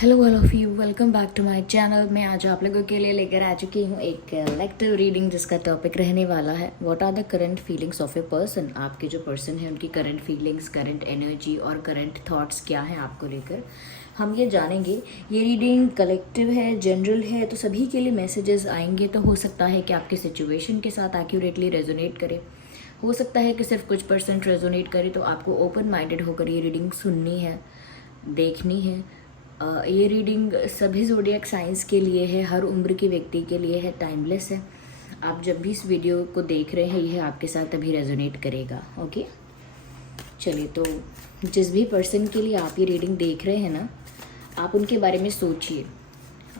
Hello all of you, welcome back to my channel. मैं आज आप लोगों के लिए लेकर आ चुकी हूँ एक कलेक्टिव रीडिंग जिसका टॉपिक रहने वाला है what are the current feelings of a person. आपके जो पर्सन है उनकी करंट फीलिंग्स, करंट एनर्जी और करंट थॉट्स क्या हैं आपको लेकर, हम ये जानेंगे। ये रीडिंग कलेक्टिव है, जनरल है, तो सभी के लिए मैसेजेस आएंगे। तो हो सकता है कि आपके सिचुएशन के साथ एक्यूरेटली रेजोनेट करे, हो सकता है कि सिर्फ कुछ परसेंट रेजोनेट करे। तो आपको ओपन माइंडेड होकर ये रीडिंग सुननी है, देखनी है। ये रीडिंग सभी ज़ोडिएक साइंस के लिए है, हर उम्र के व्यक्ति के लिए है, टाइमलेस है। आप जब भी इस वीडियो को देख रहे हैं यह आपके साथ तभी रेजोनेट करेगा। ओके, चलिए, तो जिस भी पर्सन के लिए आप ये रीडिंग देख रहे हैं ना, आप उनके बारे में सोचिए।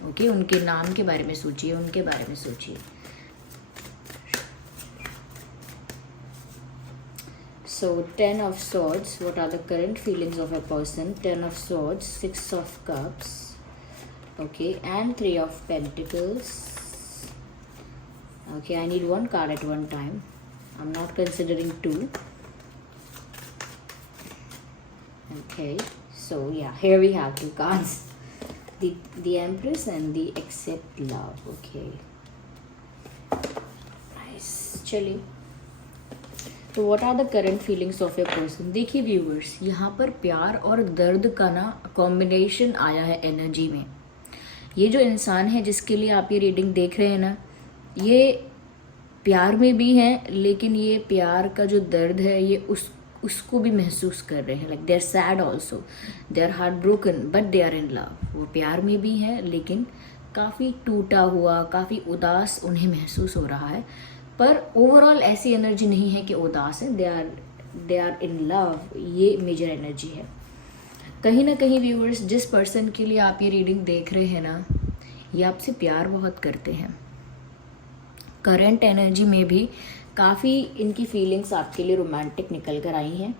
ओके, उनके नाम के बारे में सोचिए, उनके बारे में सोचिए। So 10 of swords, what are the current feelings of a person? 10 of swords, 6 of cups, okay, and 3 of pentacles. Okay, I need one card at one time. I'm not considering two. Okay, so yeah, here we have two cards. The Empress and the Accept Love. Okay, nice. चलिए, तो what are the current feelings of a person. देखिए viewers, यहाँ पर प्यार और दर्द का ना कॉम्बिनेशन आया है एनर्जी में। ये जो इंसान है जिसके लिए आप ये रीडिंग देख रहे हैं ना, ये प्यार में भी है, लेकिन ये प्यार का जो दर्द है ये उसको भी महसूस कर रहे हैं। Like they are sad also, they are heartbroken, but they are in love. वो प्यार में भी है लेकिन काफ़ी टूटा हुआ, काफ़ी उदास उन्हें महसूस हो रहा है। पर ओवरऑल ऐसी एनर्जी नहीं है कि उदास है, दे आर इन लव। ये मेजर एनर्जी है। कहीं ना कहीं व्यूअर्स, जिस पर्सन के लिए आप ये रीडिंग देख रहे हैं ना, ये आपसे प्यार बहुत करते हैं। करंट एनर्जी में भी काफ़ी इनकी फीलिंग्स आपके लिए रोमांटिक निकल कर आई हैं।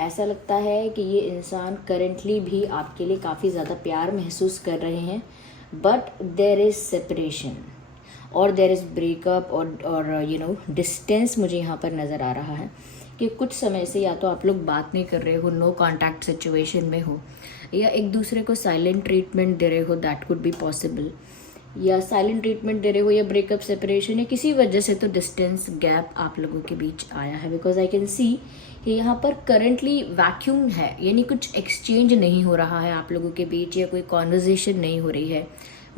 ऐसा लगता है कि ये इंसान करंटली भी आपके लिए काफ़ी ज़्यादा प्यार महसूस कर रहे हैं, बट देयर इज़ सेपरेशन और देयर इज़ ब्रेकअप और यू नो डिस्टेंस। मुझे यहाँ पर नज़र आ रहा है कि कुछ समय से या तो आप लोग बात नहीं कर रहे हो, नो कॉन्टैक्ट सिचुएशन में हो, या एक दूसरे को साइलेंट ट्रीटमेंट दे रहे हो, दैट कुड बी पॉसिबल। या साइलेंट ट्रीटमेंट दे रहे हो, या ब्रेकअप, सेपरेशन, या किसी वजह से तो डिस्टेंस गैप आप लोगों के बीच आया है। बिकॉज आई कैन सी कि यहाँ पर करंटली वैक्यूम है, यानी कुछ एक्सचेंज नहीं हो रहा है आप लोगों के बीच, या कोई कॉन्वर्जेशन नहीं हो रही है,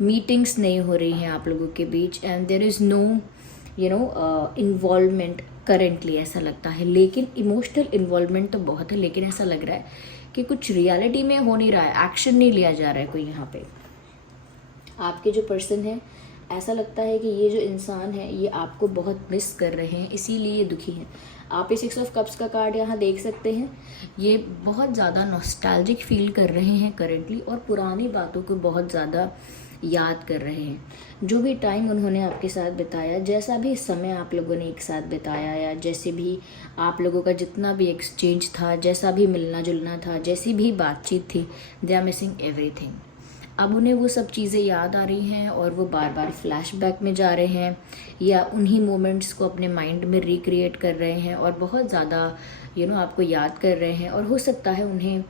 मीटिंग्स नहीं हो रही हैं आप लोगों के बीच, and there is no you know involvement currently, ऐसा लगता है। लेकिन इमोशनल इन्वॉल्वमेंट तो बहुत है, लेकिन ऐसा लग रहा है कि कुछ रियलिटी में हो नहीं रहा है, एक्शन नहीं लिया जा रहा है कोई यहाँ पे। आपके जो पर्सन है, ऐसा लगता है कि ये जो इंसान है ये आपको बहुत मिस कर रहे हैं, इसीलिए ये दुखी हैं। आप ये 6 ऑफ कप्स का कार्ड यहाँ देख सकते हैं। ये बहुत ज़्यादा नॉस्टैल्जिक फील कर रहे हैं करेंटली, और पुरानी बातों को बहुत ज़्यादा याद कर रहे हैं। जो भी टाइम उन्होंने आपके साथ बिताया, जैसा भी समय आप लोगों ने एक साथ बिताया, या जैसे भी आप लोगों का जितना भी एक्सचेंज था, जैसा भी मिलना जुलना था, जैसी भी बातचीत थी, दे आर मिसिंग एवरीथिंग। अब उन्हें वो सब चीज़ें याद आ रही हैं और वो बार बार फ्लैशबैक में जा रहे हैं, या उन्हीं मोमेंट्स को अपने माइंड में रिक्रिएट कर रहे हैं और बहुत ज़्यादा यू नो आपको याद कर रहे हैं। और हो सकता है उन्हें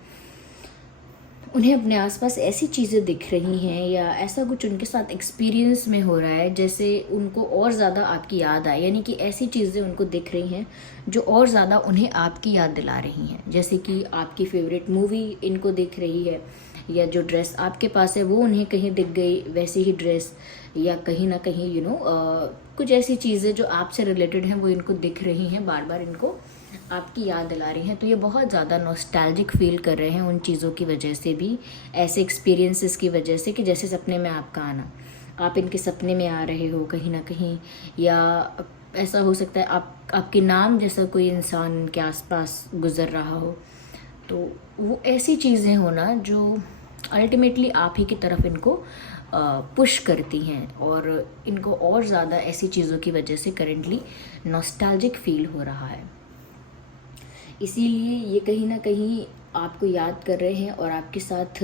अपने आसपास ऐसी चीज़ें दिख रही हैं, या ऐसा कुछ उनके साथ एक्सपीरियंस में हो रहा है जैसे उनको और ज़्यादा आपकी याद आए, यानी कि ऐसी चीज़ें उनको दिख रही हैं जो और ज़्यादा उन्हें आपकी याद दिला रही हैं। जैसे कि आपकी फेवरेट मूवी इनको दिख रही है, या जो ड्रेस आपके पास है वो उन्हें कहीं दिख गई, वैसी ही ड्रेस, या कहीं ना कहीं यू नो कुछ ऐसी चीज़ें जो आपसे रिलेटेड हैं वो इनको दिख रही हैं, बार बार इनको आपकी याद दिला रही हैं। तो ये बहुत ज़्यादा नॉस्टैल्जिक फील कर रहे हैं उन चीज़ों की वजह से भी, ऐसे एक्सपीरियंसेस की वजह से, कि जैसे सपने में आपका आना, आप इनके सपने में आ रहे हो कहीं ना कहीं, या ऐसा हो सकता है आपके नाम जैसा कोई इंसान इनके आसपास गुजर रहा हो। तो वो ऐसी चीज़ें होना जो अल्टीमेटली आप ही की तरफ इनको पुश करती हैं, और इनको और ज़्यादा ऐसी चीज़ों की वजह से करेंटली नॉस्टैल्जिक फील हो रहा है। इसीलिए ये कहीं ना कहीं आपको याद कर रहे हैं और आपके साथ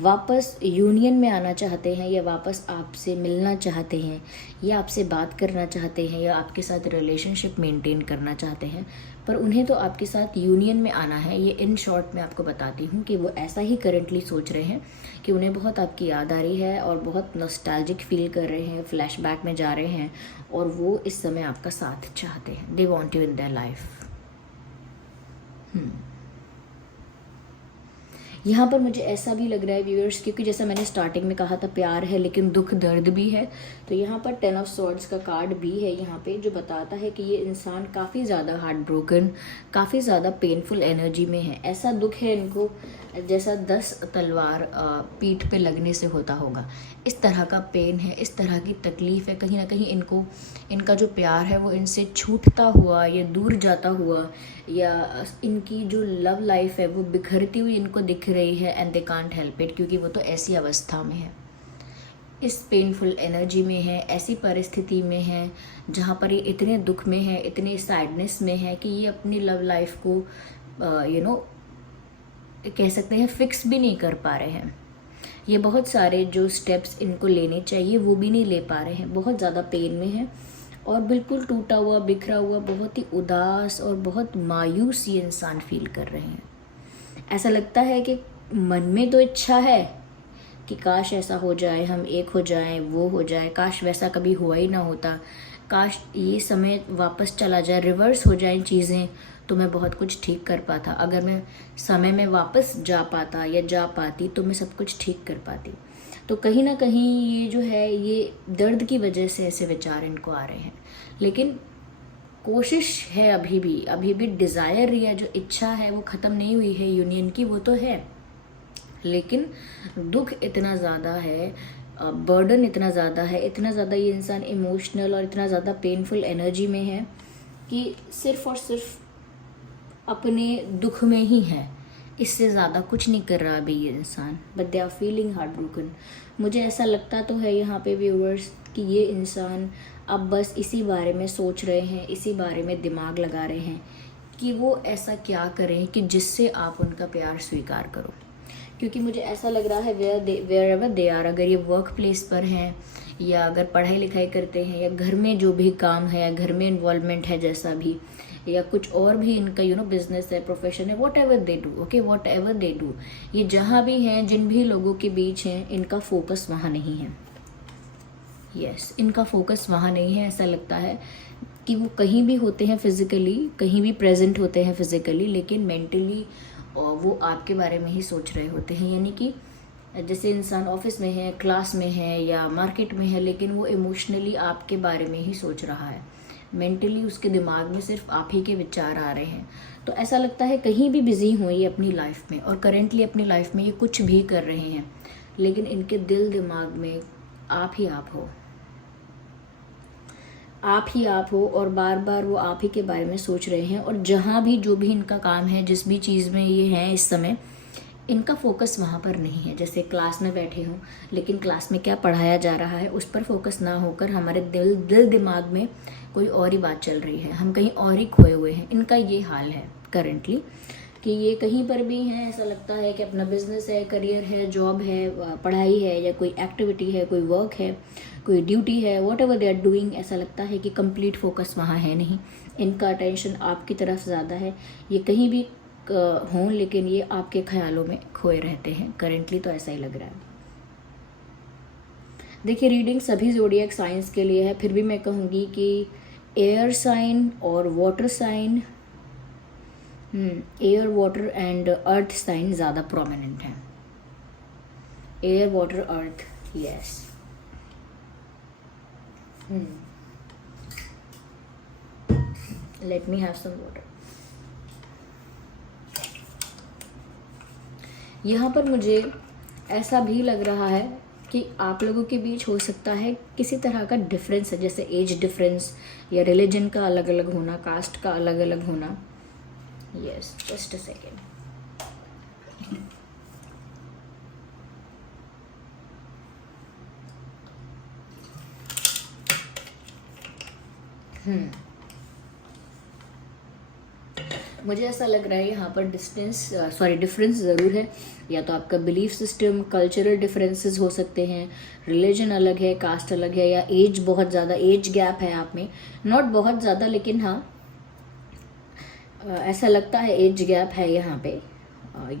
वापस यूनियन में आना चाहते हैं, या वापस आपसे मिलना चाहते हैं, या आपसे बात करना चाहते हैं, या आपके साथ रिलेशनशिप मेंटेन करना चाहते हैं। पर उन्हें तो आपके साथ यूनियन में आना है। ये इन शॉर्ट मैं आपको बताती हूँ कि वो ऐसा ही करंटली सोच रहे हैं कि उन्हें बहुत आपकी याद आ रही है और बहुत नॉस्टैल्जिक फील कर रहे हैं, फ्लैशबैक में जा रहे हैं, और वो इस समय आपका साथ चाहते हैं। They want you in their life. यहाँ पर मुझे ऐसा भी लग रहा है व्यूअर्स, क्योंकि जैसा मैंने स्टार्टिंग में कहा था प्यार है लेकिन दुख दर्द भी है, तो यहाँ पर 10 ऑफ स्वॉर्ड्स का कार्ड भी है यहाँ पे, जो बताता है कि ये इंसान काफ़ी ज़्यादा हार्ट ब्रोकन, काफ़ी ज़्यादा पेनफुल एनर्जी में है। ऐसा दुख है इनको जैसा 10 तलवार पीठ पे लगने से होता होगा। इस तरह का पेन है, इस तरह की तकलीफ़ है। कहीं ना कहीं इनको इनका जो प्यार है वो इनसे छूटता हुआ या दूर जाता हुआ, या इनकी जो लव लाइफ है वो बिखरती हुई इनको दिख रही है, and they can't help it, क्योंकि वो तो ऐसी अवस्था में है, इस पेनफुल एनर्जी में है, ऐसी परिस्थिति में है जहाँ पर ये इतने दुख में है, इतने सैडनेस में है कि ये अपनी लव लाइफ को कह सकते हैं फिक्स भी नहीं कर पा रहे हैं। ये बहुत सारे जो स्टेप्स इनको लेने चाहिए वो भी नहीं ले पा रहे हैं, बहुत ज़्यादा पेन में है और बिल्कुल टूटा हुआ, बिखरा हुआ, बहुत ही उदास और बहुत मायूस ये इंसान फील कर रहे हैं। ऐसा लगता है कि मन में तो इच्छा है कि काश ऐसा हो जाए, हम एक हो जाएं, वो हो जाए, काश वैसा कभी हुआ ही ना होता, काश ये समय वापस चला जाए, रिवर्स हो जाएं चीज़ें, तो मैं बहुत कुछ ठीक कर पाता। अगर मैं समय में वापस जा पाता या जा पाती तो मैं सब कुछ ठीक कर पाती। तो कहीं ना कहीं ये जो है, ये दर्द की वजह से ऐसे विचार इनको आ रहे हैं। लेकिन कोशिश है अभी भी डिज़ायर या जो इच्छा है वो ख़त्म नहीं हुई है यूनियन की, वो तो है, लेकिन दुख इतना ज़्यादा है, बर्डन इतना ज़्यादा है, इतना ज़्यादा ये इंसान इमोशनल और इतना ज़्यादा पेनफुल एनर्जी में है कि सिर्फ और सिर्फ अपने दुख में ही है, इससे ज़्यादा कुछ नहीं कर रहा अभी ये इंसान। But they are feeling heartbroken. मुझे ऐसा लगता तो है यहाँ पे व्यूअर्स कि ये इंसान अब बस इसी बारे में सोच रहे हैं, इसी बारे में दिमाग लगा रहे हैं कि वो ऐसा क्या करें कि जिससे आप उनका प्यार स्वीकार करो। क्योंकि मुझे ऐसा लग रहा है वेयर एवर दे आर, अगर ये वर्क प्लेस पर हैं या अगर पढ़ाई लिखाई करते हैं या घर में जो भी काम है या घर में इन्वॉल्वमेंट है जैसा भी, या कुछ और भी इनका बिजनेस है, प्रोफेशन है, whatever they do, okay, what ever they do, ये जहाँ भी हैं, जिन भी लोगों के बीच हैं, इनका फोकस वहाँ नहीं है। यस, इनका फोकस वहाँ नहीं है। ऐसा लगता है कि वो कहीं भी होते हैं फिजिकली, कहीं भी प्रेजेंट होते हैं फिजिकली, लेकिन मेंटली वो आपके बारे में ही सोच रहे होते हैं। यानी कि जैसे इंसान ऑफिस में है, क्लास में है या मार्केट में है, लेकिन वो इमोशनली आपके बारे में ही सोच रहा है, मेंटली उसके दिमाग में सिर्फ आप ही के विचार आ रहे हैं। तो ऐसा लगता है कहीं भी बिजी हो ये अपनी लाइफ में, और करेंटली अपनी लाइफ में ये कुछ भी कर रहे हैं, लेकिन इनके दिल दिमाग में आप ही आप हो, आप ही आप हो, और बार बार वो आप ही के बारे में सोच रहे हैं। और जहाँ भी जो भी इनका काम है, जिस भी चीज़ में ये हैं इस समय, इनका फोकस वहाँ पर नहीं है। जैसे क्लास में बैठे हों, लेकिन क्लास में क्या पढ़ाया जा रहा है उस पर फोकस ना होकर हमारे दिल दिमाग में कोई और ही बात चल रही है, हम कहीं और ही खोए हुए हैं। इनका ये हाल है करेंटली कि ये कहीं पर भी हैं, ऐसा लगता है कि अपना बिजनेस है, करियर है, जॉब है, पढ़ाई है, या कोई एक्टिविटी है, कोई वर्क है, कोई ड्यूटी है, whatever they are doing, ऐसा लगता है कि कंप्लीट फोकस वहाँ है नहीं। इनका अटेंशन आपकी तरफ ज़्यादा है। ये कहीं भी हों, लेकिन ये आपके ख्यालों में खोए रहते हैं। करेंटली तो ऐसा ही लग रहा है। देखिए, रीडिंग सभी ज़ोडिएक साइंस के लिए है, फिर भी मैं कहूँगी कि एयर साइन और water sign, air, water and earth sign ज़्यादा प्रोमिनेंट है। Air, water, earth, yes. Let me have some water. यहाँ पर मुझे ऐसा भी लग रहा है कि आप लोगों के बीच हो सकता है किसी तरह का डिफरेंस है, जैसे एज डिफरेंस या रिलीजन का अलग अलग होना, कास्ट का अलग अलग होना। Yes, just a second. मुझे ऐसा लग रहा है यहाँ पर डिफरेंस ज़रूर है। या तो आपका बिलीफ सिस्टम, कल्चरल डिफरेंसेस हो सकते हैं, रिलीजन अलग है, कास्ट अलग है, या एज, बहुत ज़्यादा एज गैप है आप में, नॉट बहुत ज़्यादा, लेकिन हाँ ऐसा लगता है एज गैप है यहाँ पे,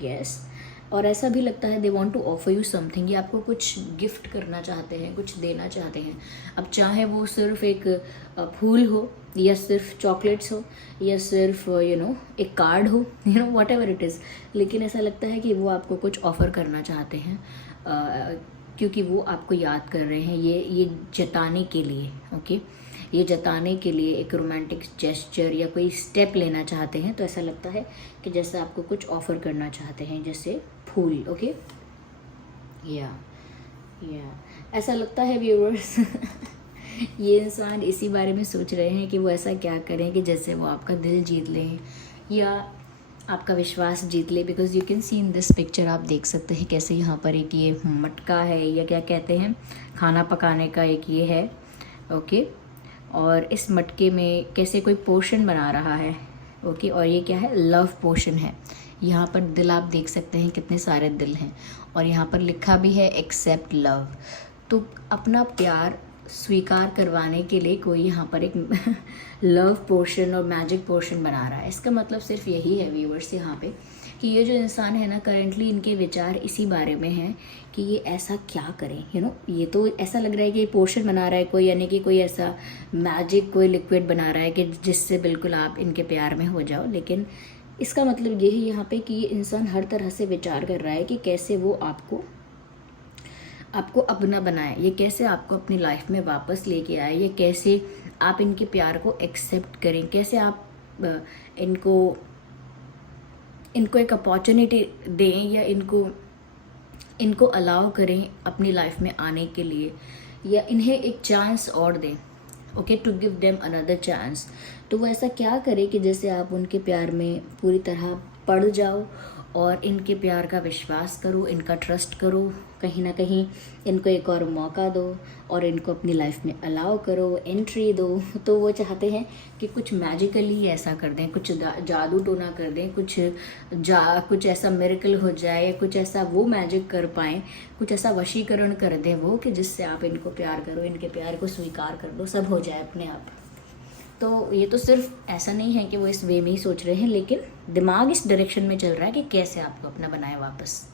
यस। और ऐसा भी लगता है they want to offer you something, ये आपको कुछ गिफ्ट करना चाहते हैं, कुछ देना चाहते हैं। अब चाहे वो सिर्फ एक फूल हो, या सिर्फ चॉकलेट्स हो, या सिर्फ एक कार्ड हो, वॉट एवर इट इज़, लेकिन ऐसा लगता है कि वो आपको कुछ ऑफ़र करना चाहते हैं, क्योंकि वो आपको याद कर रहे हैं, ये जताने के लिए, ओके, ये जताने के लिए एक रोमांटिक जेस्चर या कोई स्टेप लेना चाहते हैं। तो ऐसा लगता है कि जैसे आपको कुछ ऑफ़र करना चाहते हैं, जैसे फूल, ओके, या ऐसा लगता है व्यूअर्स ये इंसान इसी बारे में सोच रहे हैं कि वो ऐसा क्या करें कि जैसे वो आपका दिल जीत लें या आपका विश्वास जीत ले। Because you can see in this picture, आप देख सकते हैं कैसे यहाँ पर एक ये मटका है, या क्या कहते हैं, खाना पकाने का एक ये है, ओके, और इस मटके में कैसे कोई पोशन बना रहा है, ओके, और ये क्या है, लव पोशन है। यहाँ पर दिल आप देख सकते हैं, कितने सारे दिल हैं, और यहाँ पर लिखा भी है एक्सेप्ट लव। तो अपना प्यार स्वीकार करवाने के लिए कोई यहाँ पर एक लव पोर्शन और मैजिक पोर्शन बना रहा है। इसका मतलब सिर्फ यही है व्यूअर्स यहाँ पे कि ये जो इंसान है ना, करेंटली इनके विचार इसी बारे में हैं कि ये ऐसा क्या करें, ये तो ऐसा लग रहा है कि ये पोर्शन बना रहा है कोई, यानी कि कोई ऐसा मैजिक कोई लिक्विड बना रहा है कि जिससे बिल्कुल आप इनके प्यार में हो जाओ। लेकिन इसका मतलब ये है यहाँ पे कि ये इंसान हर तरह से विचार कर रहा है कि कैसे वो आपको अपना बनाए, ये कैसे आपको अपनी लाइफ में वापस लेके आए, ये कैसे आप इनके प्यार को एक्सेप्ट करें, कैसे आप इनको एक अपॉर्चुनिटी दें, या इनको अलाउ करें अपनी लाइफ में आने के लिए, या इन्हें एक चांस और दें, okay, to give them another chance. तो वो ऐसा क्या करे कि जैसे आप उनके प्यार में पूरी तरह पड़ जाओ और इनके प्यार का विश्वास करो, इनका ट्रस्ट करो, कहीं ना कहीं इनको एक और मौका दो और इनको अपनी लाइफ में अलाउ करो, एंट्री दो। तो वो चाहते हैं कि कुछ मैजिकली ऐसा कर दें, कुछ जादू टोना कर दें, कुछ ऐसा मिरेकल हो जाए, या कुछ ऐसा वो मैजिक कर पाएँ, कुछ ऐसा वशीकरण कर दें वो कि जिससे आप इनको प्यार करो, इनके प्यार को स्वीकार कर दो, सब हो जाए अपने आप। तो ये तो सिर्फ ऐसा नहीं है कि वो इस वे में ही सोच रहे हैं, लेकिन दिमाग इस डायरेक्शन में चल रहा है कि कैसे आपको अपना बनाए वापस।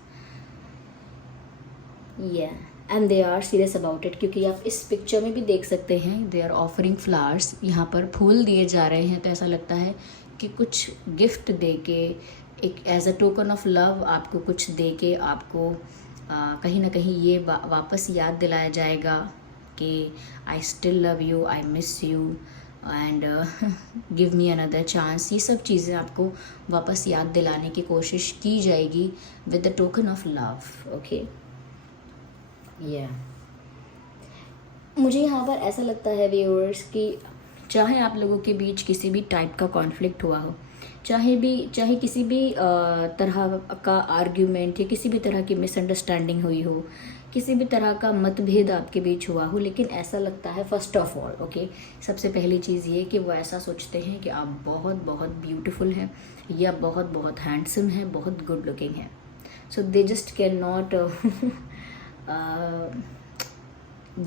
And they are serious about it, क्योंकि आप इस पिक्चर में भी देख सकते हैं दे आर ऑफरिंग फ्लावर्स, यहाँ पर फूल दिए जा रहे हैं। तो ऐसा लगता है कि कुछ गिफ्ट दे के, एक as a token of love आपको कुछ दे के आपको कहीं ना कहीं ये वापस याद दिलाया जाएगा कि I still love you, I miss you and give me another chance. ये सब चीज़ें आपको वापस याद दिलाने की कोशिश की जाएगी with the token of love, okay. मुझे यहाँ पर ऐसा लगता है व्यूअर्स कि चाहे आप लोगों के बीच किसी भी टाइप का कॉन्फ्लिक्ट हुआ हो, चाहे किसी भी तरह का आर्ग्यूमेंट या किसी भी तरह की मिसअंडरस्टैंडिंग हुई हो, किसी भी तरह का मतभेद आपके बीच हुआ हो, लेकिन ऐसा लगता है फर्स्ट ऑफ ऑल, ओके, सबसे पहली चीज़ ये कि वो ऐसा सोचते हैं कि आप बहुत बहुत ब्यूटीफुल हैं, या बहुत बहुत हैंडसम हैं, बहुत गुड लुकिंग हैं। So they just can not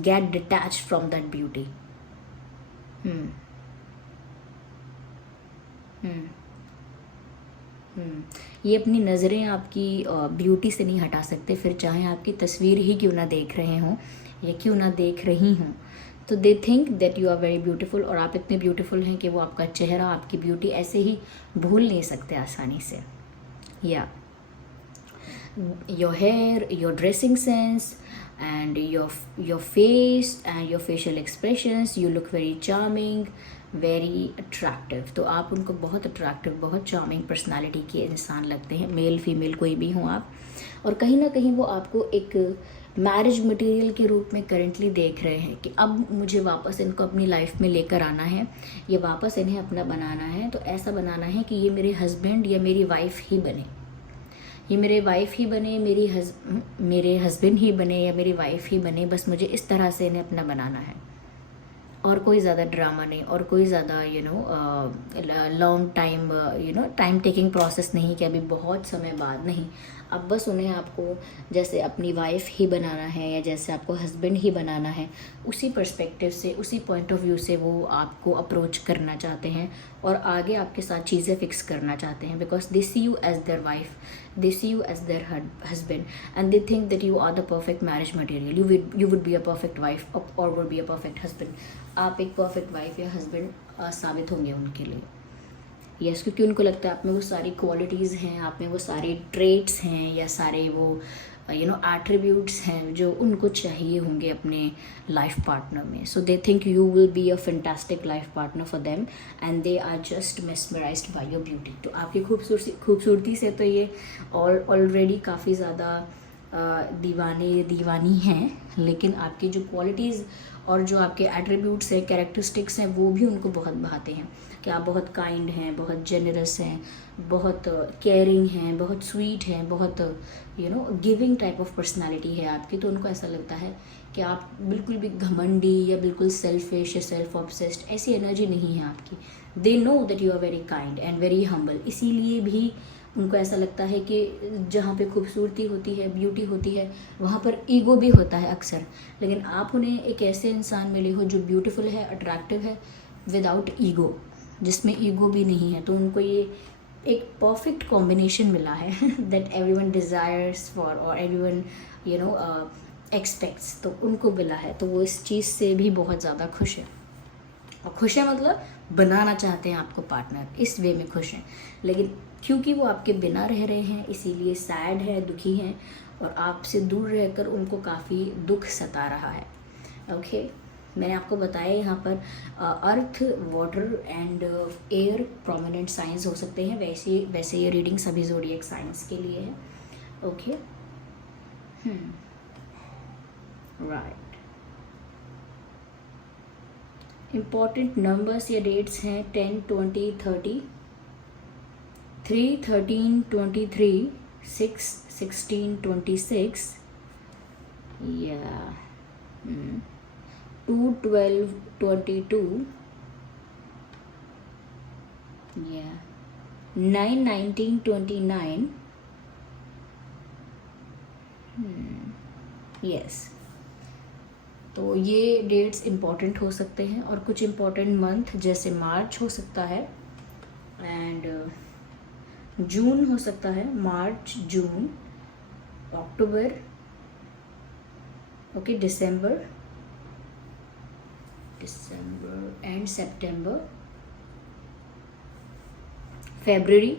get detached from that beauty. ये अपनी नज़रें आपकी ब्यूटी से नहीं हटा सकते, फिर चाहे आपकी तस्वीर ही क्यों ना देख रहे हों या क्यों ना देख रही हों। तो they think that you are very beautiful, और आप इतने ब्यूटीफुल हैं कि वो आपका चेहरा, आपकी ब्यूटी ऐसे ही भूल नहीं सकते आसानी से। या your hair, your dressing sense and your face and your facial expressions, you look very charming, very attractive। तो आप उनको बहुत अट्रैक्टिव, बहुत चार्मिंग पर्सनालिटी के इंसान लगते हैं, मेल फीमेल कोई भी हों आप। और कहीं ना कहीं वो आपको एक मैरिज मटेरियल के रूप में करंटली देख रहे हैं कि अब मुझे वापस इनको अपनी लाइफ में लेकर आना है, ये वापस इन्हें अपना बनाना है। तो ऐसा बनाना है कि ये मेरे हस्बैंड या मेरी वाइफ ही बने, ये मेरे वाइफ ही बने, मेरे हस्बैंड ही बने, या मेरी वाइफ ही बने, बस मुझे इस तरह से इन्हें अपना बनाना है। और कोई ज़्यादा ड्रामा नहीं, और कोई ज़्यादा long time time taking process नहीं कि अभी बहुत समय बाद, नहीं। अब बस उन्हें आपको जैसे अपनी वाइफ ही बनाना है या जैसे आपको हस्बैंड ही बनाना है, उसी पर्सपेक्टिव से, उसी पॉइंट ऑफ व्यू से वो आपको अप्रोच करना चाहते हैं और आगे आपके साथ चीज़ें फिक्स करना चाहते हैं, because they see you as their wife, they see you as their husband, and they think that you are the perfect marriage material. You would be a perfect wife or would be a perfect husband. आप एक perfect wife या husband साबित होंगे उनके लिए। Yes, क्योंकि उनको लगता है आप में वो सारी क्वालिटीज़ हैं, आप में वो सारे ट्रेट्स हैं या सारे वो एट्रीब्यूट्स हैं जो उनको चाहिए होंगे अपने लाइफ पार्टनर में। So they think you will be a fantastic life partner for them and they are just mesmerised by your beauty. तो आपकी खूबसूरती से तो ये ऑलरेडी काफ़ी ज़्यादा दीवानी हैं, लेकिन आपकी जो क्वालिटीज़ और जो आपके एट्रीब्यूट्स हैं, कैरेक्टरिस्टिक्स हैं, वो भी उनको बहुत भाते हैं कि आप बहुत काइंड हैं, बहुत जेनरस हैं, बहुत केयरिंग हैं, बहुत स्वीट हैं, बहुत गिविंग टाइप ऑफ पर्सनालिटी है आपकी। तो उनको ऐसा लगता है कि आप बिल्कुल भी घमंडी या बिल्कुल सेल्फिश या सेल्फ ऑब्सेस्ड, ऐसी एनर्जी नहीं है आपकी। They know that you are very kind and very humble. इसीलिए भी उनको ऐसा लगता है कि जहाँ पे खूबसूरती होती है, ब्यूटी होती है, वहाँ पर ईगो भी होता है अक्सर। लेकिन आप उन्हें एक ऐसे इंसान मिले हो जो ब्यूटीफुल है, अट्रैक्टिव है, विदाउट ईगो, जिसमें ईगो भी नहीं है। तो उनको ये एक परफेक्ट कॉम्बिनेशन मिला है दैट एवरीवन डिज़ायर्स फॉर और एवरीवन एक्सपेक्ट्स, तो उनको मिला है। तो वो इस चीज़ से भी बहुत ज़्यादा खुश है। और खुश है मतलब बनाना चाहते हैं आपको पार्टनर, इस वे में खुश हैं। लेकिन क्योंकि वो आपके बिना रह रहे हैं इसीलिए सैड है, दुखी हैं, और आपसे दूर रहकर उनको काफ़ी दुख सता रहा है। ओके, मैंने आपको बताया यहाँ पर earth, water and air prominent science हो सकते हैं। वैसे ये रीडिंग सभी ज़ोडिएक साइंस के लिए है। Okay, right. इम्पॉर्टेंट नंबर्स या डेट्स हैं 10, 20, 30, 3, 13, 23, 6, 16, 26, या 2, 12, 22, या 9, 19, 29, यस। तो ये डेट्स इम्पॉर्टेंट हो सकते हैं। और कुछ इम्पॉर्टेंट मंथ जैसे मार्च हो सकता है एंड जून हो सकता है, मार्च, जून, अक्टूबर, ओके, दिसंबर एंड सितंबर, फरवरी,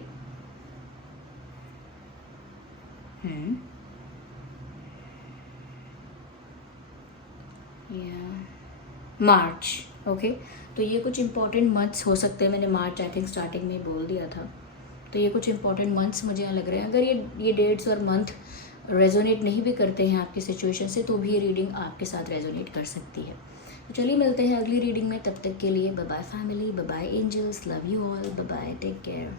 मार्च। ओके, तो ये कुछ इंपॉर्टेंट मंथ्स हो सकते हैं। मैंने मार्च आई थिंक स्टार्टिंग में बोल दिया था। तो ये कुछ इंपॉर्टेंट मंथ्स मुझे यहाँ लग रहे हैं। अगर ये डेट्स और मंथ रेजोनेट नहीं भी करते हैं आपकी सिचुएशन से, तो भी ये रीडिंग आपके साथ रेजोनेट कर सकती है। तो चलिए मिलते हैं अगली रीडिंग में। तब तक के लिए bye bye family, bye bye angels, love you all, bye bye, take care.